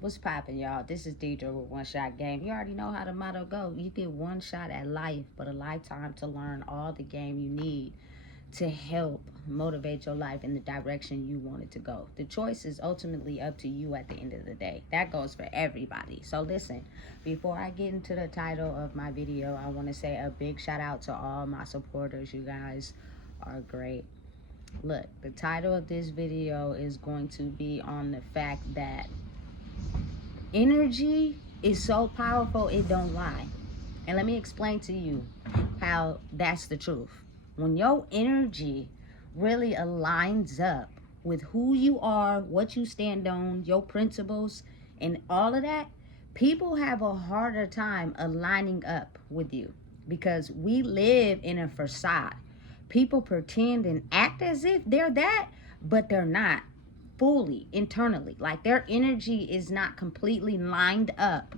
What's poppin', y'all? This is Deidre with One Shot Game. You already know how the motto go. You get one shot at life, but a lifetime to learn all the game you need to help motivate your life in the direction you want it to go. The choice is ultimately up to you at the end of the day. That goes for everybody. So listen, before I get into the title of my video, I want to say a big shout out to all my supporters. You guys are great. Look, the title of this video is going to be on the fact that energy is so powerful it don't lie. And let me explain to you how that's the truth. When your energy really aligns up with who you are, what you stand on, your principles, and all of that, people have a harder time aligning up with you because we live in a facade. People pretend and act as if they're that, but they're not fully internally. Like their energy is not completely lined up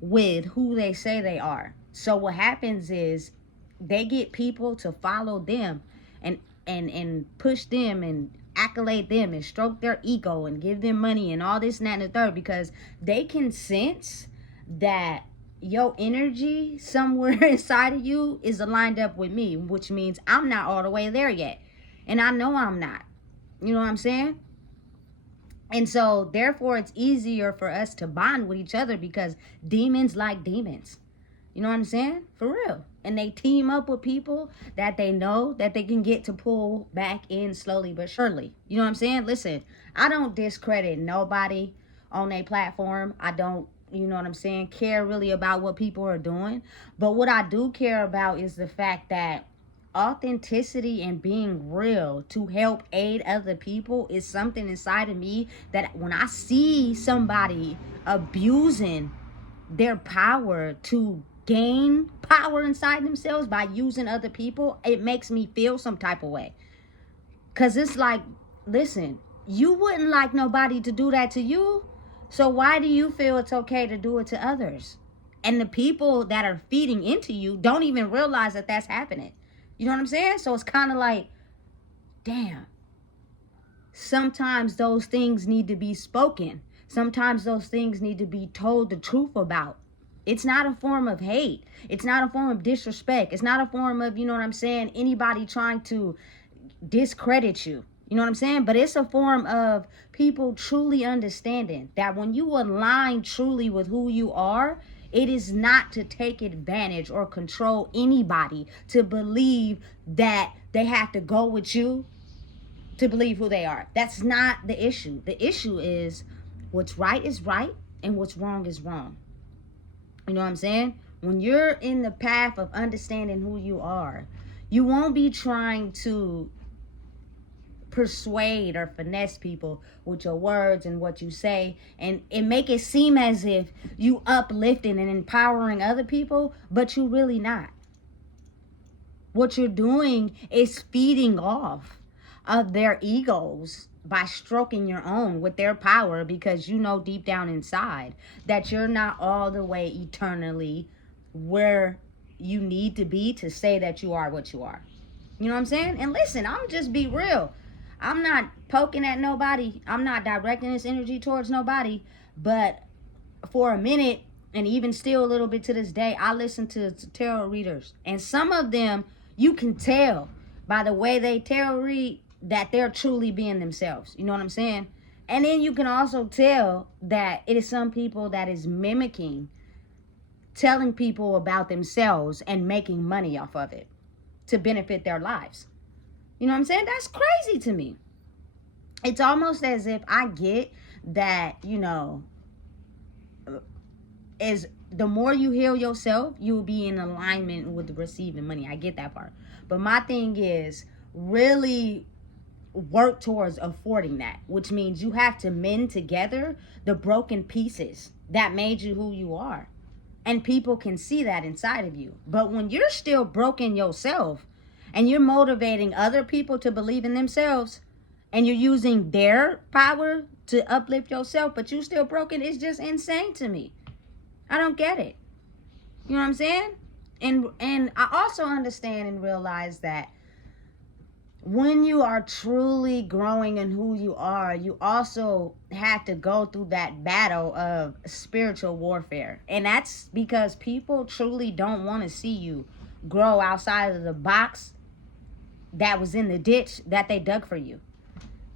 with who they say they are. So what happens is they get people to follow them and push them and accolade them and stroke their ego and give them money and all this and that and the third, because they can sense that your energy somewhere inside of you is aligned up with me, which means I'm not all the way there yet. And I know I'm not. You know what I'm saying? And so, therefore, it's easier for us to bond with each other because demons like demons. You know what I'm saying? For real. And they team up with people that they know that they can get to pull back in slowly but surely. You know what I'm saying? Listen, I don't discredit nobody on a platform. I don't, you know what I'm saying, care really about what people are doing. But what I do care about is the fact that authenticity and being real to help aid other people is something inside of me that when I see somebody abusing their power to gain power inside themselves by using other people, it makes me feel some type of way. Because it's like, listen, you wouldn't like nobody to do that to you, so why do you feel it's okay to do it to others? And the people that are feeding into you don't even realize that that's happening. You know what I'm saying? So it's kind of like, damn. Sometimes those things need to be spoken. Sometimes those things need to be told the truth about. It's not a form of hate. It's not a form of disrespect. It's not a form of, you know what I'm saying, anybody trying to discredit you. You know what I'm saying? But it's a form of people truly understanding that when you align truly with who you are, it is not to take advantage or control anybody to believe that they have to go with you to believe who they are. That's not the issue. The issue is what's right is right and what's wrong is wrong. You know what I'm saying? When you're in the path of understanding who you are, you won't be trying to persuade or finesse people with your words and what you say and make it seem as if you uplifting and empowering other people, but you really not. What you're doing is feeding off of their egos by stroking your own with their power, because you know deep down inside that you're not all the way eternally where you need to be to say that you are what you are. You know what I'm saying? And listen, I'm just be real. I'm not poking at nobody. I'm not directing this energy towards nobody. But for a minute, and even still a little bit to this day, I listen to tarot readers. And some of them, you can tell by the way they tarot read that they're truly being themselves. You know what I'm saying? And then you can also tell that it is some people that is mimicking, telling people about themselves and making money off of it to benefit their lives. You know what I'm saying? That's crazy to me. It's almost as if I get that, you know, is the more you heal yourself, you will be in alignment with receiving money. I get that part. But my thing is really work towards affording that, which means you have to mend together the broken pieces that made you who you are. And people can see that inside of you. But when you're still broken yourself and you're motivating other people to believe in themselves and you're using their power to uplift yourself, but you still broken, it's just insane to me. I don't get it. You know what I'm saying? And I also understand and realize that when you are truly growing in who you are, you also have to go through that battle of spiritual warfare. And that's because people truly don't want to see you grow outside of the box that was in the ditch that they dug for you.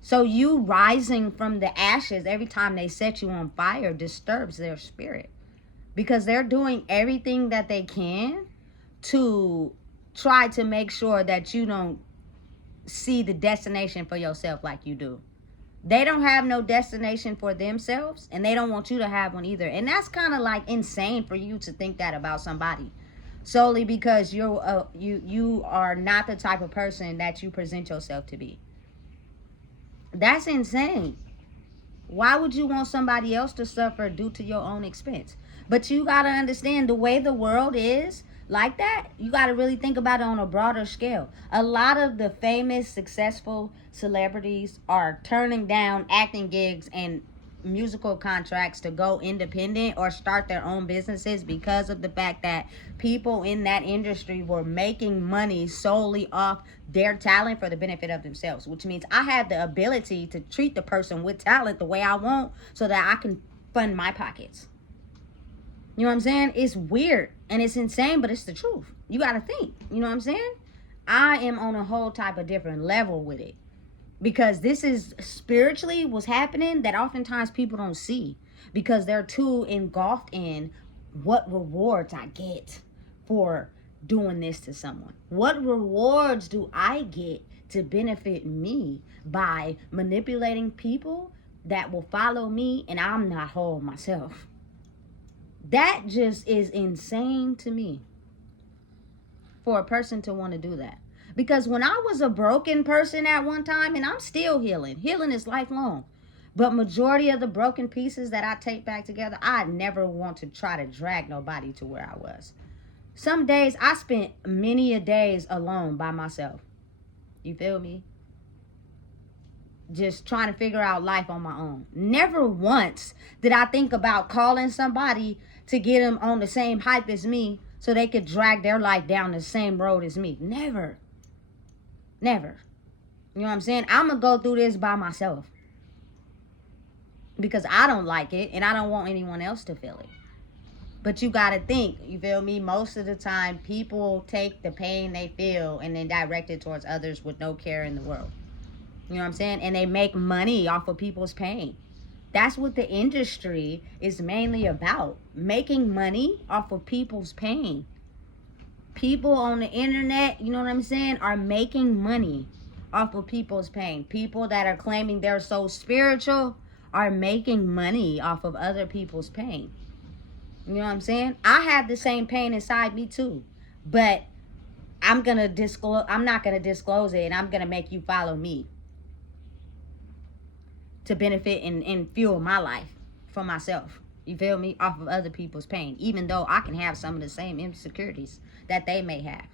So you rising from the ashes every time they set you on fire disturbs their spirit, because they're doing everything that they can to try to make sure that you don't see the destination for yourself like you do. They don't have no destination for themselves, and they don't want you to have one either. And that's kind of like insane for you to think that about somebody, solely because you are not the type of person that you present yourself to be. That's insane. Why would you want somebody else to suffer due to your own expense? But you got to understand, the way the world is like that, you got to really think about it on a broader scale. A lot of the famous, successful celebrities are turning down acting gigs and musical contracts to go independent or start their own businesses because of the fact that people in that industry were making money solely off their talent for the benefit of themselves, which means I have the ability to treat the person with talent the way I want so that I can fund my pockets. You know what I'm saying? It's weird and it's insane, but it's the truth. You got to think. You know what I'm saying? I am on a whole type of different level with it, because this is spiritually what's happening that oftentimes people don't see, because they're too engulfed in what rewards I get for doing this to someone. What rewards do I get to benefit me by manipulating people that will follow me and I'm not whole myself? That just is insane to me for a person to want to do that. Because when I was a broken person at one time, and I'm still healing is lifelong, but majority of the broken pieces that I take back together, I never want to try to drag nobody to where I was. Some days I spent many a days alone by myself. You feel me? Just trying to figure out life on my own. Never once did I think about calling somebody to get them on the same hype as me so they could drag their life down the same road as me. Never. You know what I'm saying? I'm going to go through this by myself because I don't like it and I don't want anyone else to feel it. But you got to think, you feel me? Most of the time, people take the pain they feel and then direct it towards others with no care in the world. You know what I'm saying? And they make money off of people's pain. That's what the industry is mainly about. Making money off of people's pain. People on the internet, you know what I'm saying, are making money off of people's pain. People that are claiming they're so spiritual are making money off of other people's pain. You know what I'm saying? I have the same pain inside me too. But I'm not gonna disclose it, and I'm gonna make you follow me to benefit and fuel my life for myself. You feel me? Off of other people's pain. Even though I can have some of the same insecurities that they may have.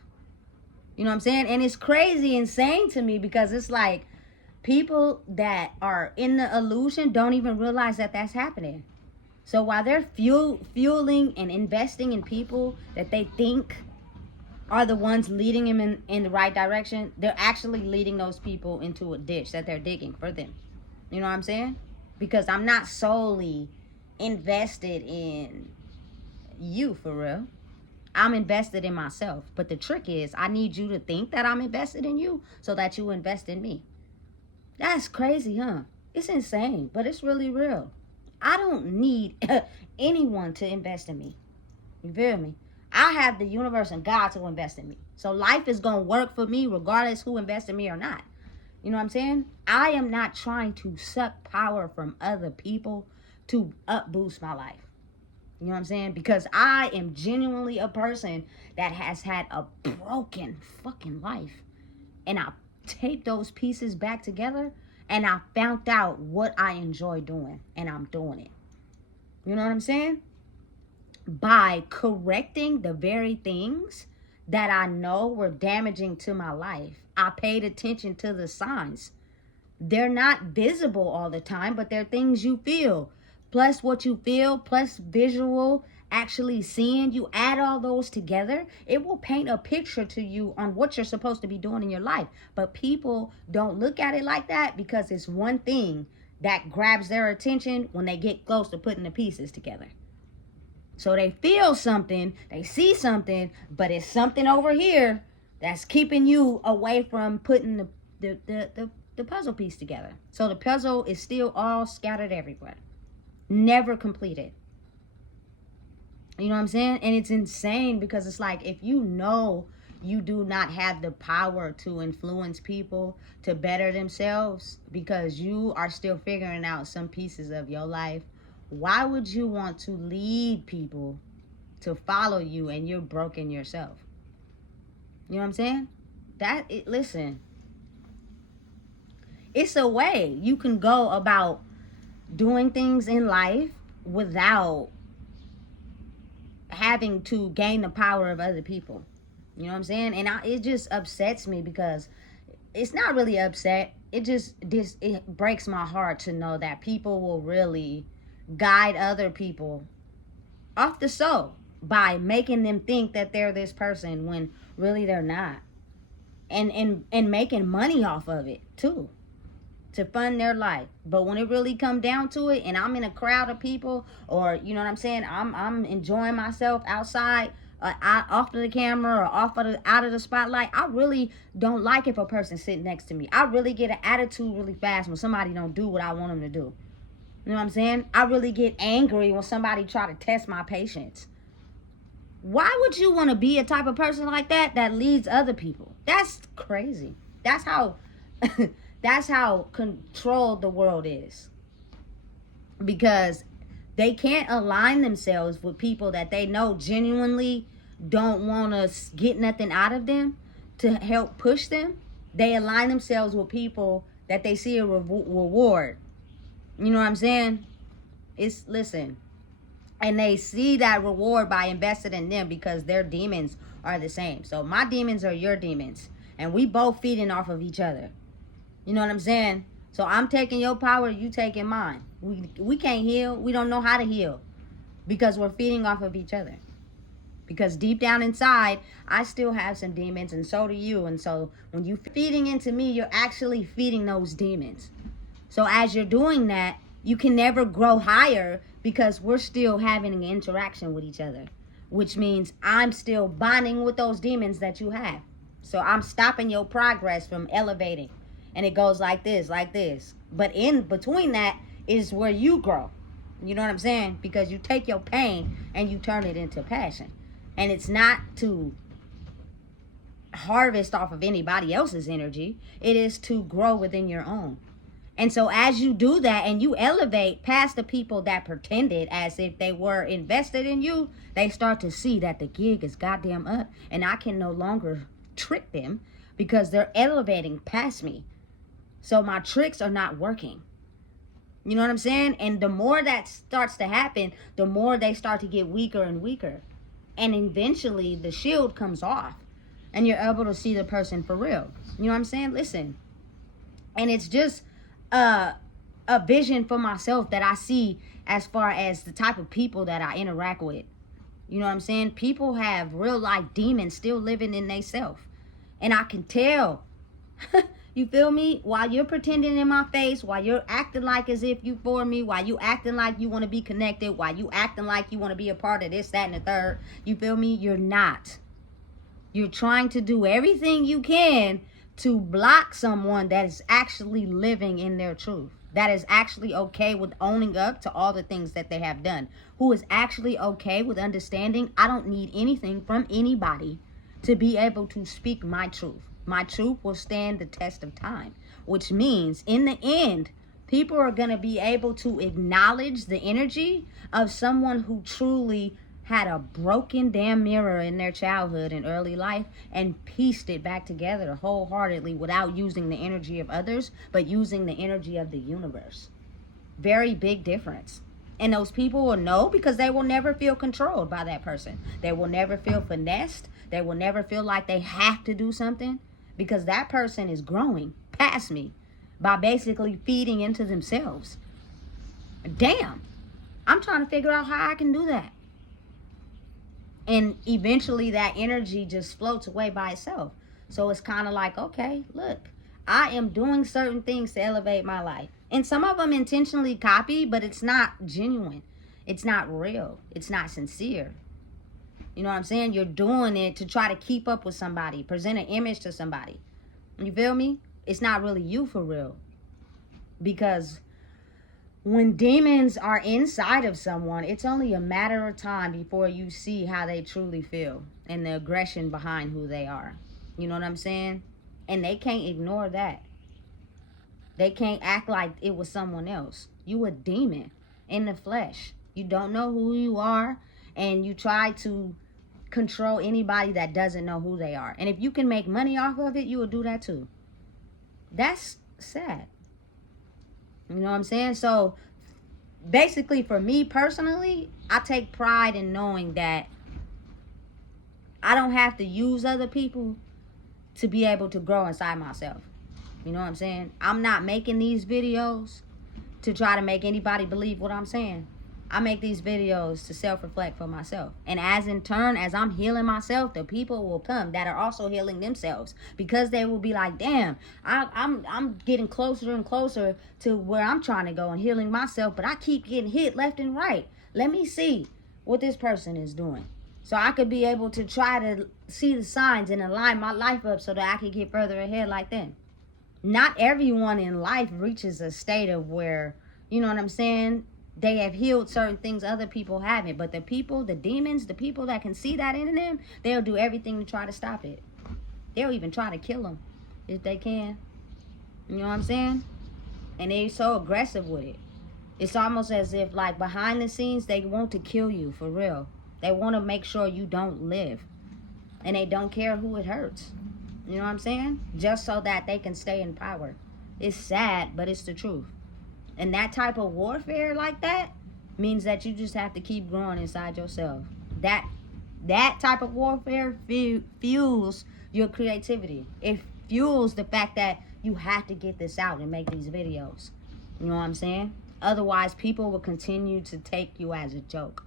You know what I'm saying? And it's crazy, insane to me, because it's like people that are in the illusion don't even realize that that's happening. So while they're fueling and investing in people that they think are the ones leading them in the right direction, they're actually leading those people into a ditch that they're digging for them. You know what I'm saying? Because I'm not solely invested in you, for real. I'm invested in myself. But the trick is, I need you to think that I'm invested in you so that you invest in me. That's crazy, huh? It's insane, but it's really real. I don't need anyone to invest in me. You feel me? I have the universe and God to invest in me. So life is going to work for me regardless who invests in me or not. You know what I'm saying? I am not trying to suck power from other people to up boost my life. You know what I'm saying? Because I am genuinely a person that has had a broken fucking life. And I taped those pieces back together and I found out what I enjoy doing. And I'm doing it. You know what I'm saying? By correcting the very things that I know were damaging to my life. I paid attention to the signs. They're not visible all the time, but they're things you feel. plus what you feel, plus visual, actually seeing, you add all those together, it will paint a picture to you on what you're supposed to be doing in your life. But people don't look at it like that because it's one thing that grabs their attention when they get close to putting the pieces together. So they feel something, they see something, but it's something over here that's keeping you away from putting the puzzle piece together. So the puzzle is still all scattered everywhere, never completed. You know what I'm saying? And it's insane because it's like, if you know you do not have the power to influence people to better themselves because you are still figuring out some pieces of your life, why would you want to lead people to follow you and you're broken yourself? You know what I'm saying? Listen, it's a way you can go about doing things in life without having to gain the power of other people. You know what I'm saying? And it just upsets me because it's not really upset. It breaks my heart to know that people will really guide other people off the soul by making them think that they're this person when really they're not. And making money off of it too, to fund their life. But when it really come down to it, and I'm in a crowd of people, or you know what I'm saying, I'm enjoying myself outside, off of the camera or out of the spotlight, I really don't like if a person sitting next to me. I really get an attitude really fast when somebody don't do what I want them to do. You know what I'm saying? I really get angry when somebody try to test my patience. Why would you want to be a type of person like that leads other people? That's crazy. That's how that's how controlled the world is. Because they can't align themselves with people that they know genuinely don't want to get nothing out of them to help push them. They align themselves with people that they see a reward. You know what I'm saying? Listen. And they see that reward by investing in them because their demons are the same. So my demons are your demons. And we both feeding off of each other. You know what I'm saying? So I'm taking your power, you taking mine. We can't heal. We don't know how to heal because we're feeding off of each other. Because deep down inside, I still have some demons, and so do you. And so when you're feeding into me, you're actually feeding those demons. So as you're doing that, you can never grow higher because we're still having an interaction with each other, which means I'm still bonding with those demons that you have. So I'm stopping your progress from elevating. And it goes like this, like this. But in between that is where you grow. You know what I'm saying? Because you take your pain and you turn it into passion. And it's not to harvest off of anybody else's energy. It is to grow within your own. And so as you do that and you elevate past the people that pretended as if they were invested in you, they start to see that the gig is goddamn up. And I can no longer trick them because they're elevating past me. So my tricks are not working. You know what I'm saying? And the more that starts to happen, the more they start to get weaker and weaker. And eventually the shield comes off and you're able to see the person for real. You know what I'm saying? Listen. And it's just a vision for myself that I see as far as the type of people that I interact with. You know what I'm saying? People have real life demons still living in themselves. And I can tell. You feel me? While you're pretending in my face, while you're acting like as if you for me, while you acting like you want to be connected, while you acting like you want to be a part of this, that, and the third, you feel me? You're not. You're trying to do everything you can to block someone that is actually living in their truth, that is actually okay with owning up to all the things that they have done, who is actually okay with understanding I don't need anything from anybody to be able to speak my truth. My truth will stand the test of time, which means in the end, people are going to be able to acknowledge the energy of someone who truly had a broken damn mirror in their childhood and early life and pieced it back together wholeheartedly without using the energy of others, but using the energy of the universe. Very big difference. And those people will know because they will never feel controlled by that person. They will never feel finessed. They will never feel like they have to do something because that person is growing past me by basically feeding into themselves. Damn. I'm trying to figure out how I can do that. And eventually that energy just floats away by itself. So it's kind of like, okay, look, I am doing certain things to elevate my life. And some of them intentionally copy, but it's not genuine. It's not real. It's not sincere. You know what I'm saying? You're doing it to try to keep up with somebody, present an image to somebody. You feel me? It's not really you for real. Because when demons are inside of someone, it's only a matter of time before you see how they truly feel and the aggression behind who they are. You know what I'm saying? And they can't ignore that. They can't act like it was someone else. You a demon in the flesh. You don't know who you are, and you try to control anybody that doesn't know who they are. And if you can make money off of it, you will do that too. That's sad. You know what I'm saying? So basically, for me personally, I take pride in knowing that I don't have to use other people to be able to grow inside myself. You know what I'm saying? I'm not making these videos to try to make anybody believe what I'm saying. I make these videos to self-reflect for myself. And as in turn, as I'm healing myself, the people will come that are also healing themselves. Because they will be like, damn, I'm getting closer and closer to where I'm trying to go and healing myself. But I keep getting hit left and right. Let me see what this person is doing. So I could be able to try to see the signs and align my life up so that I could get further ahead like them. Not everyone in life reaches a state of where, you know what I'm saying, they have healed certain things other people haven't. But the people, the demons, the people that can see that in them, they'll do everything to try to stop it. They'll even try to kill them if they can. You know what I'm saying? And they're so aggressive with it. It's almost as if, like, behind the scenes, they want to kill you for real. They want to make sure you don't live. And they don't care who it hurts. You know what I'm saying? Just so that they can stay in power. It's sad, but it's the truth. And that type of warfare like that means that you just have to keep growing inside yourself. That type of warfare fuels your creativity. It fuels the fact that you have to get this out and make these videos. You know what I'm saying? Otherwise, people will continue to take you as a joke.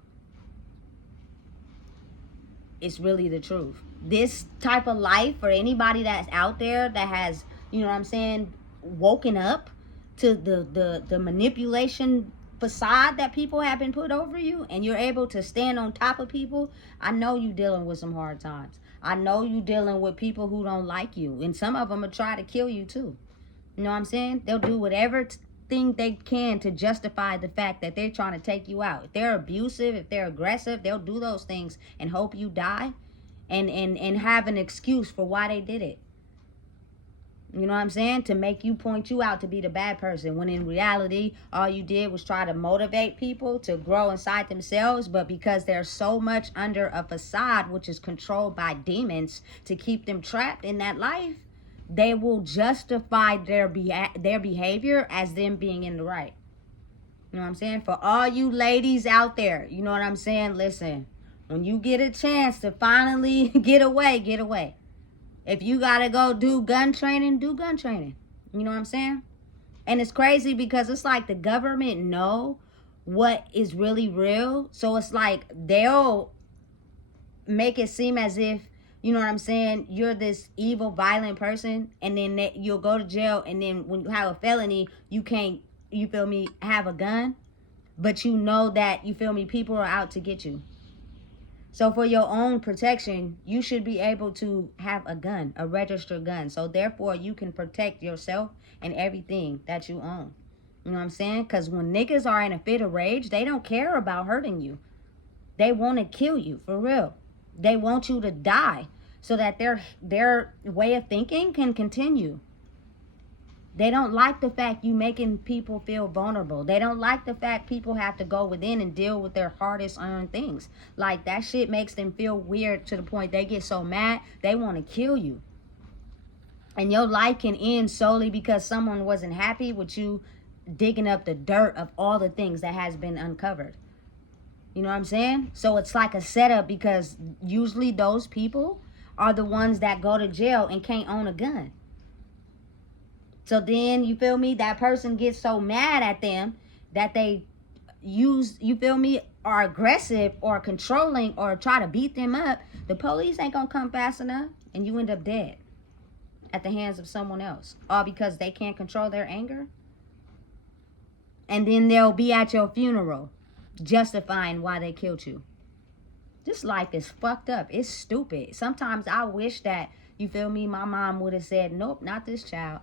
It's really the truth. This type of life, for anybody that's out there that has, you know what I'm saying, woken up to the manipulation facade that people have been put over you, and you're able to stand on top of people, I know you dealing with some hard times. I know you dealing with people who don't like you, and some of them will try to kill you too. You know what I'm saying? They'll do whatever thing they can to justify the fact that they're trying to take you out. If they're abusive, if they're aggressive, they'll do those things and hope you die and have an excuse for why they did it. You know what I'm saying? To make you point you out to be the bad person, when in reality, all you did was try to motivate people to grow inside themselves. But because they're so much under a facade, which is controlled by demons to keep them trapped in that life, they will justify their behavior as them being in the right. You know what I'm saying? For all you ladies out there, you know what I'm saying? Listen, when you get a chance to finally get away, get away. If you gotta go do gun training, do gun training. You know what I'm saying? And it's crazy because it's like the government know what is really real. So it's like they'll make it seem as if, you know what I'm saying, you're this evil, violent person, and then you'll go to jail, and then when you have a felony, you can't, you feel me, have a gun. But you know that, you feel me, people are out to get you. So for your own protection, you should be able to have a gun, a registered gun. So therefore, you can protect yourself and everything that you own. You know what I'm saying? Because when niggas are in a fit of rage, they don't care about hurting you. They want to kill you, for real. They want you to die so that their way of thinking can continue. They don't like the fact you making people feel vulnerable. They don't like the fact people have to go within and deal with their hardest earned things. Like, that shit makes them feel weird to the point they get so mad, they want to kill you. And your life can end solely because someone wasn't happy with you digging up the dirt of all the things that has been uncovered. You know what I'm saying? So it's like a setup, because usually those people are the ones that go to jail and can't own a gun. So then, you feel me, that person gets so mad at them that they use, you feel me, are aggressive or controlling or try to beat them up, the police ain't gonna come fast enough, and you end up dead at the hands of someone else, all because they can't control their anger. And then they'll be at your funeral justifying why they killed you. This life is fucked up. It's stupid. Sometimes I wish that, you feel me, my mom would have said, nope, not this child.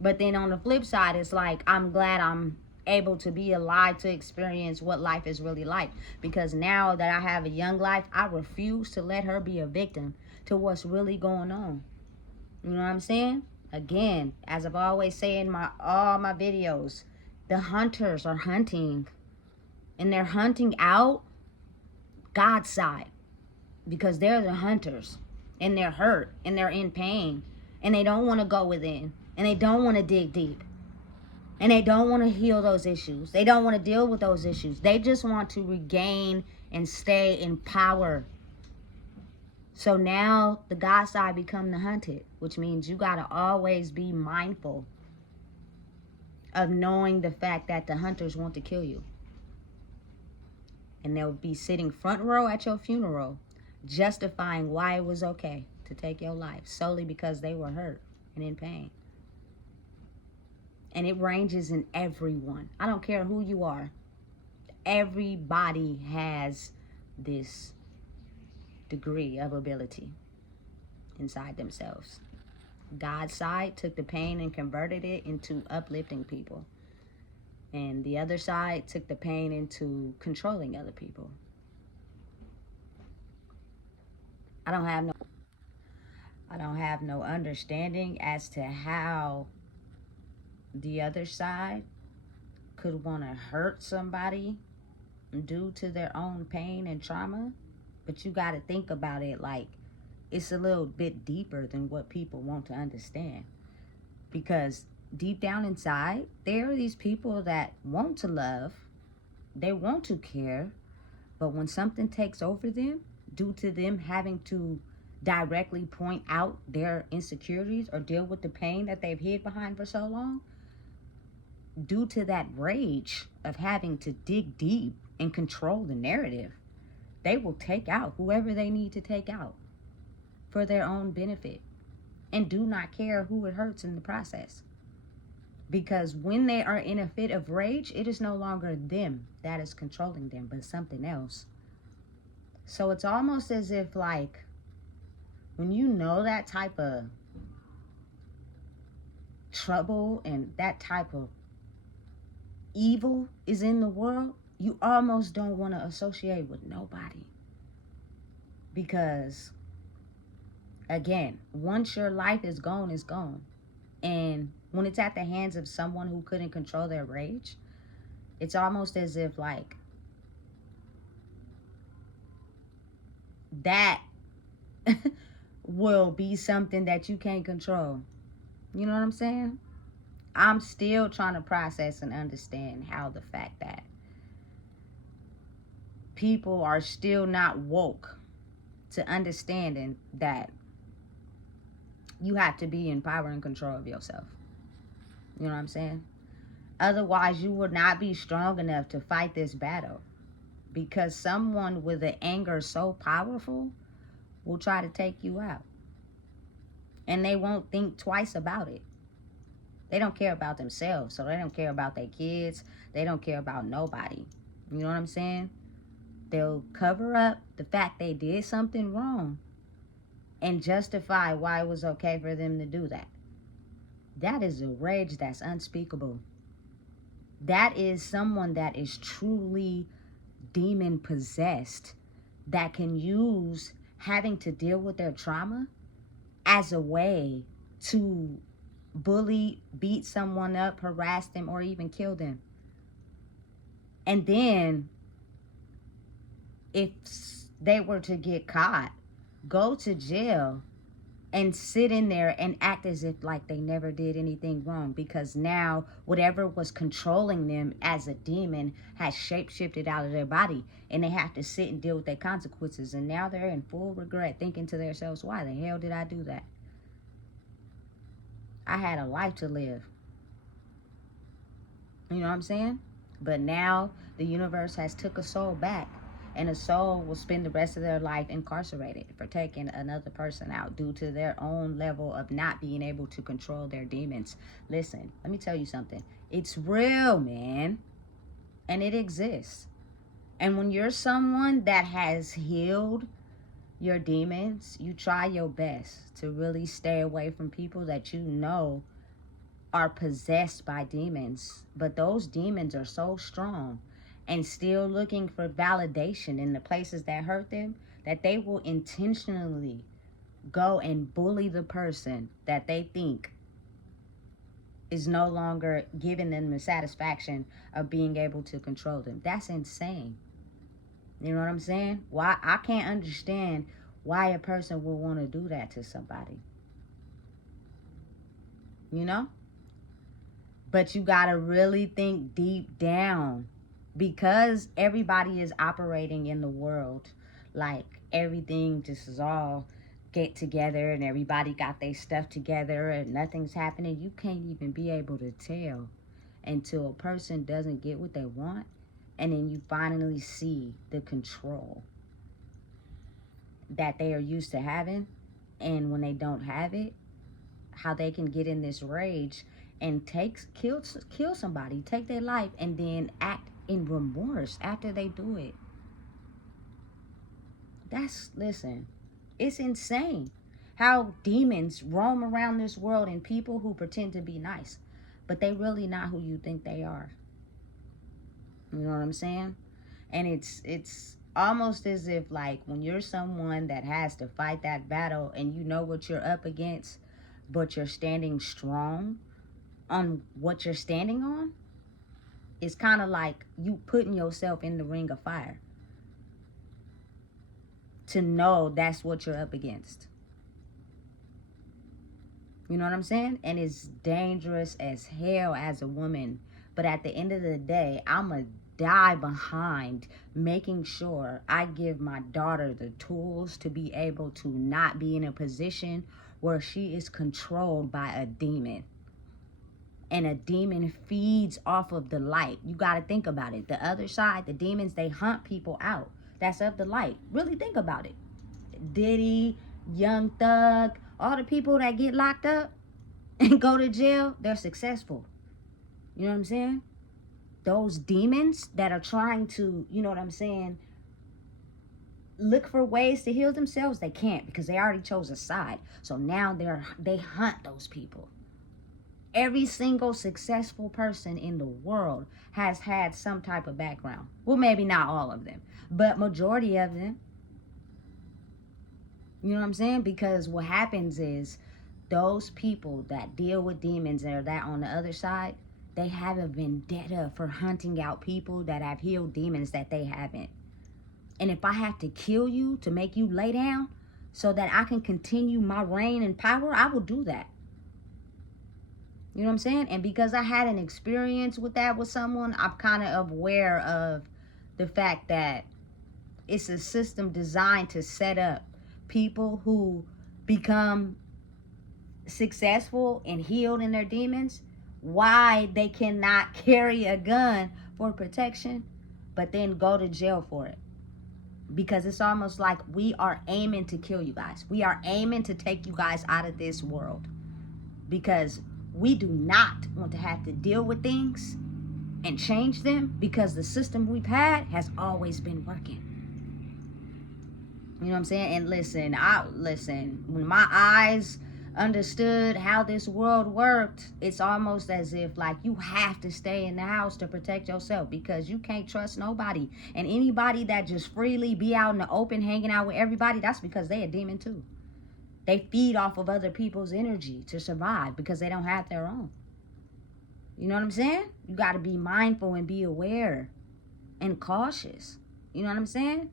But then on the flip side, it's like, I'm glad I'm able to be alive to experience what life is really like. Because now that I have a young life, I refuse to let her be a victim to what's really going on. You know what I'm saying? Again, as I've always said in all my videos, the hunters are hunting. And they're hunting out God's side. Because they're the hunters. And they're hurt. And they're in pain. And they don't want to go within. And they don't want to dig deep. And they don't want to heal those issues. They don't want to deal with those issues. They just want to regain and stay in power. So now the God side become the hunted, which means you got to always be mindful of knowing the fact that the hunters want to kill you. And they'll be sitting front row at your funeral, justifying why it was okay to take your life, solely because they were hurt and in pain. And it ranges in everyone. I don't care who you are. Everybody has this degree of ability inside themselves. God's side took the pain and converted it into uplifting people. And the other side took the pain into controlling other people. I don't have no understanding as to how the other side could want to hurt somebody due to their own pain and trauma. But you got to think about it like it's a little bit deeper than what people want to understand. Because deep down inside, there are these people that want to love, they want to care, but when something takes over them, due to them having to directly point out their insecurities or deal with the pain that they've hid behind for so long, due to that rage of having to dig deep and control the narrative, they will take out whoever they need to take out for their own benefit and do not care who it hurts in the process. Because when they are in a fit of rage, it is no longer them that is controlling them, but something else. So it's almost as if, like, when you know that type of trouble and that type of evil is in the world, you almost don't want to associate with nobody. Because, again, once your life is gone, it's gone. And when it's at the hands of someone who couldn't control their rage, it's almost as if, like, that will be something that you can't control. You know what I'm saying? I'm still trying to process and understand how the fact that people are still not woke to understanding that you have to be in power and control of yourself. You know what I'm saying? Otherwise, you would not be strong enough to fight this battle. Because someone with an anger so powerful will try to take you out. And they won't think twice about it. They don't care about themselves, so they don't care about their kids. They don't care about nobody. You know what I'm saying? They'll cover up the fact they did something wrong and justify why it was okay for them to do that. That is a rage that's unspeakable. That is someone that is truly demon possessed, that can use having to deal with their trauma as a way to bully, beat someone up, harass them, or even kill them. And then, if they were to get caught, go to jail and sit in there and act as if like they never did anything wrong, because now whatever was controlling them as a demon has shape-shifted out of their body, and they have to sit and deal with their consequences. And now they're in full regret, thinking to themselves, why the hell did I do that? I had a life to live. You know what I'm saying? But now the universe has took a soul back, and a soul will spend the rest of their life incarcerated for taking another person out due to their own level of not being able to control their demons. Listen, let me tell you something. It's real, man, and it exists. And when you're someone that has healed your demons, you try your best to really stay away from people that you know are possessed by demons. But those demons are so strong and still looking for validation in the places that hurt them, that they will intentionally go and bully the person that they think is no longer giving them the satisfaction of being able to control them. That's insane. You know what I'm saying? Why? I can't understand why a person would want to do that to somebody. You know? But you got to really think deep down, because everybody is operating in the world like everything just is all get together and everybody got their stuff together and nothing's happening. You can't even be able to tell until a person doesn't get what they want, and then you finally see the control that they are used to having, and when they don't have it, how they can get in this rage and kill somebody, take their life, and then act in remorse after they do it. Listen, it's insane how demons roam around this world and people who pretend to be nice, but they really not who you think they are. You know what I'm saying? And it's almost as if, like, when you're someone that has to fight that battle and you know what you're up against, but you're standing strong on what you're standing on, it's kind of like you putting yourself in the ring of fire to know that's what you're up against. You know what I'm saying? And it's dangerous as hell as a woman. But at the end of the day, I'm a die behind making sure I give my daughter the tools to be able to not be in a position where she is controlled by a demon. And a demon feeds off of the light. You got to think about it. The other side, the demons, they hunt people out. That's of the light. Really think about it. Diddy, Young Thug, all the people that get locked up and go to jail, they're successful. You know what I'm saying? Those demons that are trying to, you know what I'm saying, look for ways to heal themselves, they can't, because they already chose a side. So now they hunt those people. Every single successful person in the world has had some type of background. Well, maybe not all of them, but majority of them. You know what I'm saying? Because what happens is those people that deal with demons or that on the other side, they have a vendetta for hunting out people that have healed demons that they haven't. And if I have to kill you to make you lay down so that I can continue my reign and power, I will do that. You know what I'm saying? And because I had an experience with that with someone, I'm kind of aware of the fact that it's a system designed to set up people who become successful and healed in their demons, why they cannot carry a gun for protection, but then go to jail for it. Because it's almost like we are aiming to kill you guys. We are aiming to take you guys out of this world. Because we do not want to have to deal with things and change them, because the system we've had has always been working. You know what I'm saying? And listen, when my eyes understood how this world worked, it's almost as if like you have to stay in the house to protect yourself, because you can't trust nobody. And anybody that just freely be out in the open hanging out with everybody, that's because they a demon too. They feed off of other people's energy to survive because they don't have their own. You know what I'm saying? You got to be mindful and be aware and cautious. You know what I'm saying?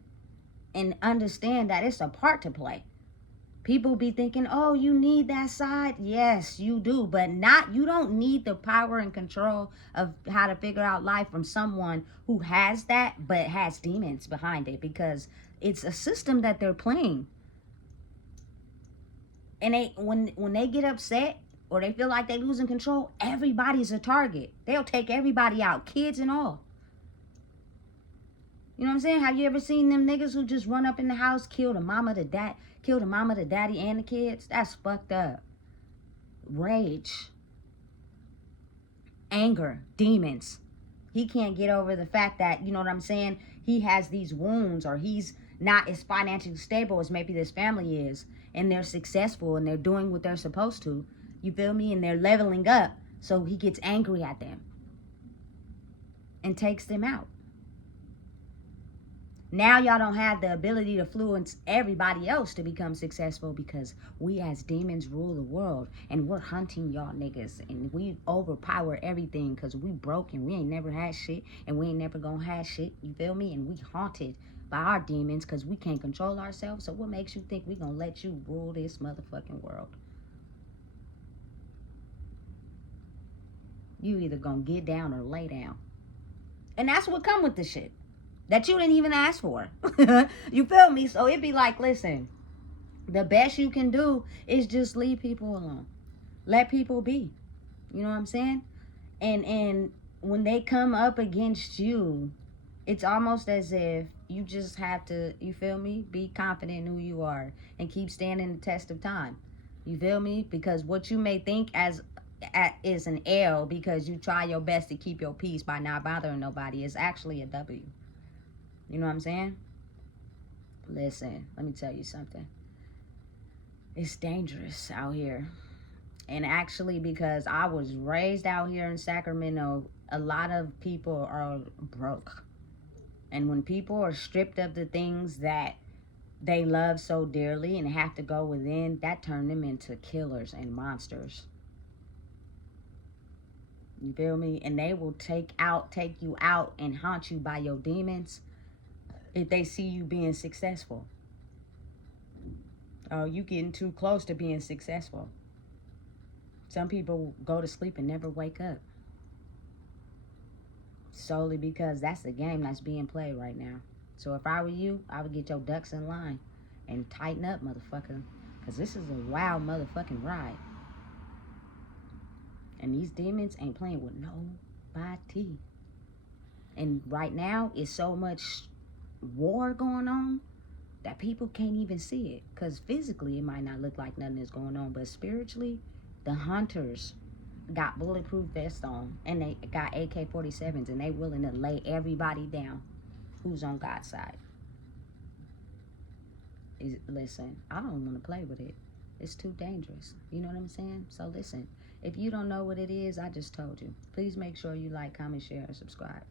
And understand that it's a part to play. People be thinking, oh, you need that side. Yes, you do. But you don't need the power and control of how to figure out life from someone who has that, but has demons behind it, because it's a system that they're playing. And when they get upset or they feel like they're losing control, everybody's a target. They'll take everybody out, kids and all. You know what I'm saying? Have you ever seen them niggas who just run up in the house, kill the mama, the daddy, and the kids? That's fucked up. Rage. Anger. Demons. He can't get over the fact that, you know what I'm saying, he has these wounds, or he's not as financially stable as maybe this family is, and they're successful and they're doing what they're supposed to. You feel me? And they're leveling up. So he gets angry at them and takes them out. Now y'all don't have the ability to influence everybody else to become successful, because we as demons rule the world, and we're hunting y'all niggas, and we overpower everything because we broke and we ain't never had shit, and we ain't never gonna have shit. You feel me? And we haunted by our demons because we can't control ourselves. So what makes you think we gonna let you rule this motherfucking world? You either gonna get down or lay down. And that's what come with the shit that you didn't even ask for. You feel me? So it be like, listen, the best you can do is just leave people alone. Let people be. You know what I'm saying? And when they come up against you, it's almost as if you just have to, you feel me, be confident in who you are and keep standing the test of time. You feel me? Because what you may think is an L because you try your best to keep your peace by not bothering nobody is actually a W. You know what I'm saying? Listen, let me tell you something. It's dangerous out here. And actually, because I was raised out here in Sacramento, a lot of people are broke. And when people are stripped of the things that they love so dearly and have to go within, that turn them into killers and monsters. You feel me? And they will take you out and haunt you by your demons if they see you being successful. Oh, you getting too close to being successful. Some people go to sleep and never wake up. Solely because that's the game that's being played right now. So if I were you, I would get your ducks in line and tighten up, motherfucker. Because this is a wild motherfucking ride. And these demons ain't playing with nobody. And right now, it's so much war going on that people can't even see it. Because physically, it might not look like nothing is going on. But spiritually, the hunters got bulletproof vests on. And they got AK-47s. And they willing to lay everybody down who's on God's side. Listen, I don't want to play with it. It's too dangerous. You know what I'm saying? So listen, if you don't know what it is, I just told you. Please make sure you like, comment, share, and subscribe.